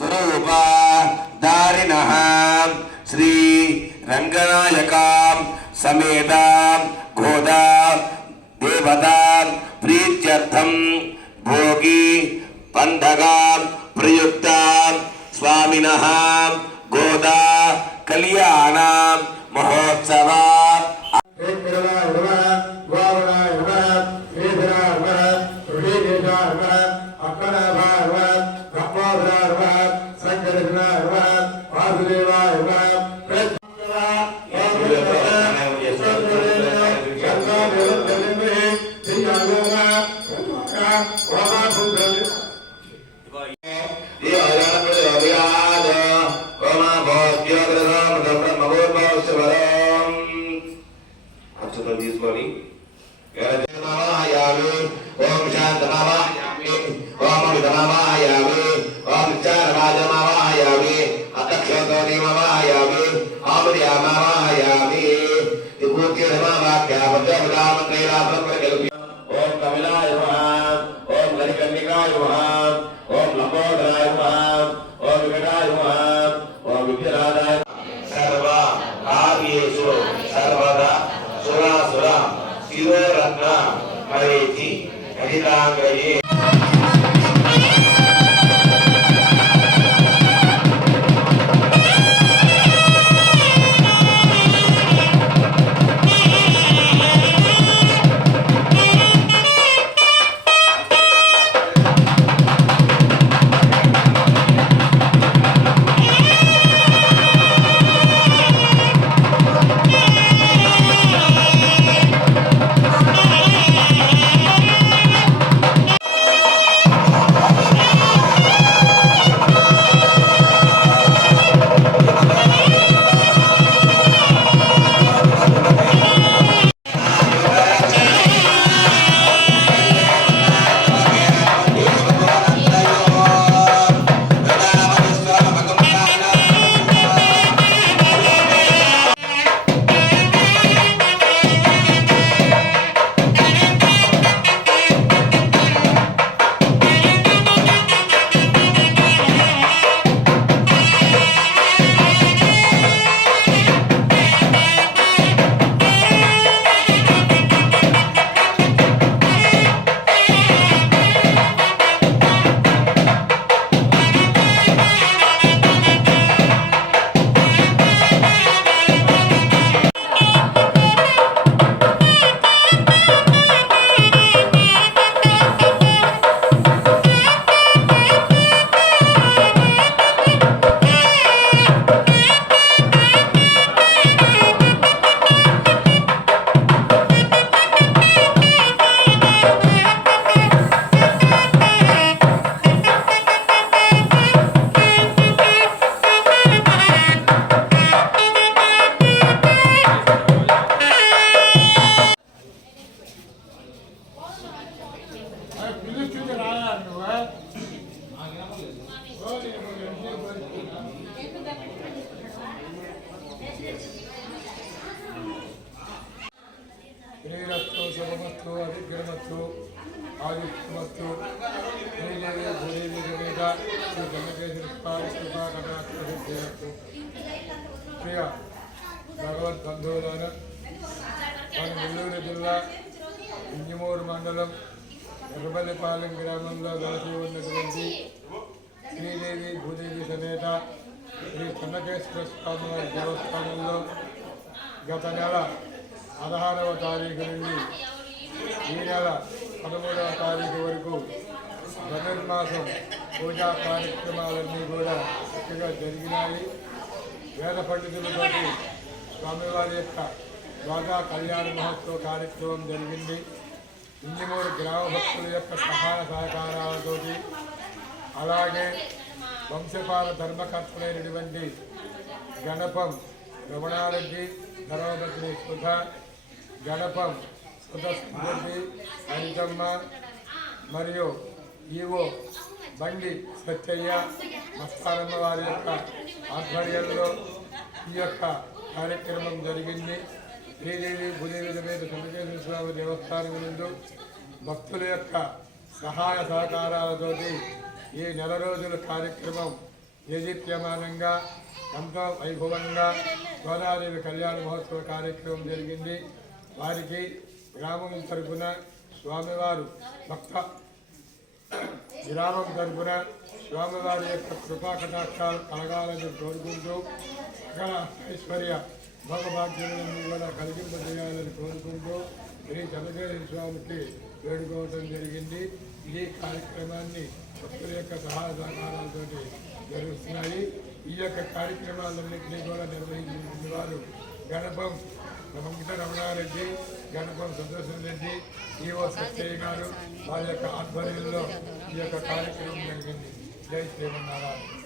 స్వరూపా దారిణః శ్రీ రంగనాయక సమేత గోదా దేవతా ప్రీత్యర్థం భోగి పండగా ప్రయుక్త స్వామినః గోదా కళ్యాణ మహోత్సవ తీసుకొని ఓం శాంతమావాయామి ఓం అమితమావాయామి ఓం విచారరాజమావాయామి అతక్షోతోనిమావాయామి ఆమర్యామావాయామి ఓం కపిలాయ నమః ఓం గరికన్నికాయ నమః ఓం లంబోదరాయ నమః ఓం వికటాయ నమః ఓం విఘ్నరాజాయ సర్వ కార్యేషు సర్వదా సురాసుర శివరత్న మరేతి హరితాంగయే శ్రీరస్తు శుభమస్తు అధిగ్రమస్తు ఆదిత్యమస్తు శ్రీదేవి భూదేవి సమేత శ్రీ గణకేశ్వర కటాక్ష ప్రియ భగవద్బంధువులను మన నెల్లూరు జిల్లా ఇంజమూరు మండలం ఎర్రబల్లిపాలెం గ్రామంలో కలిసి ఉన్నటువంటి శ్రీదేవి భూదేవి సమేత శ్రీ చెన్నకేశ్వర స్వామివారి దేవస్థానంలో గత నెల 16వ తారీఖు నుండి ఈ నెల 13వ తారీఖు వరకు ధనుర్మాసం పూజా కార్యక్రమాలన్నీ కూడా చక్కగా జరిగినాయి. వేద పండితులతోటి స్వామివారి యొక్క ద్వాగా కళ్యాణ మహోత్సవ కార్యక్రమం జరిగింది. ఇంజమూరు గ్రామ భక్తుల యొక్క సహాయ సహకారాలతోటి అలాగే వంశపాల ధర్మకర్తలైనటువంటి గణపం రమణారెడ్డి, ధర్మపత్ని సుధ, గణపం సుధస్మృతి, హరితమ్మ మరియు ఈవో బండి సత్యయ్య మస్తారమ్మ వారి యొక్క ఆధ్వర్యంలో ఈ యొక్క కార్యక్రమం జరిగింది. శ్రీదేవి భూదేవి సమేత చెన్నకేశ్వర స్వామి దేవస్థానం నందు భక్తుల యొక్క సహాయ సహకారాలతోటి ఈ నెల రోజుల కార్యక్రమం దేదీప్యమానంగా ఎంతో వైభవంగా గోదాదేవి కళ్యాణ మహోత్సవ కార్యక్రమం జరిగింది. వారికి గ్రామం తరపున స్వామివారు గ్రామం తరపున స్వామివారి యొక్క కృపా కటాక్షాలు కలగాలని కోరుకుంటూ సకల ఐశ్వర్య భోగభాగ్యాలను కూడా కలిగింపజేయాలని కోరుకుంటూ శ్రీ చంద్రశేఖర స్వామికి వేడుకోవడం జరిగింది. ఈ కార్యక్రమాన్ని భక్తుల యొక్క సహాయ సహకారాలతో జరుగుతున్నాయి. ఈ యొక్క కార్యక్రమాలన్నింటినీ కూడా నిర్వహించిన వారు గణపం వెంకట రమణారెడ్డి, గణపం సుదర్శన్ రెడ్డి, ఈవో సత్యయ్య గారు వారి యొక్క ఆధ్వర్యంలో ఈ యొక్క కార్యక్రమం జరిగింది. జై శ్రీమన్నారాయణ.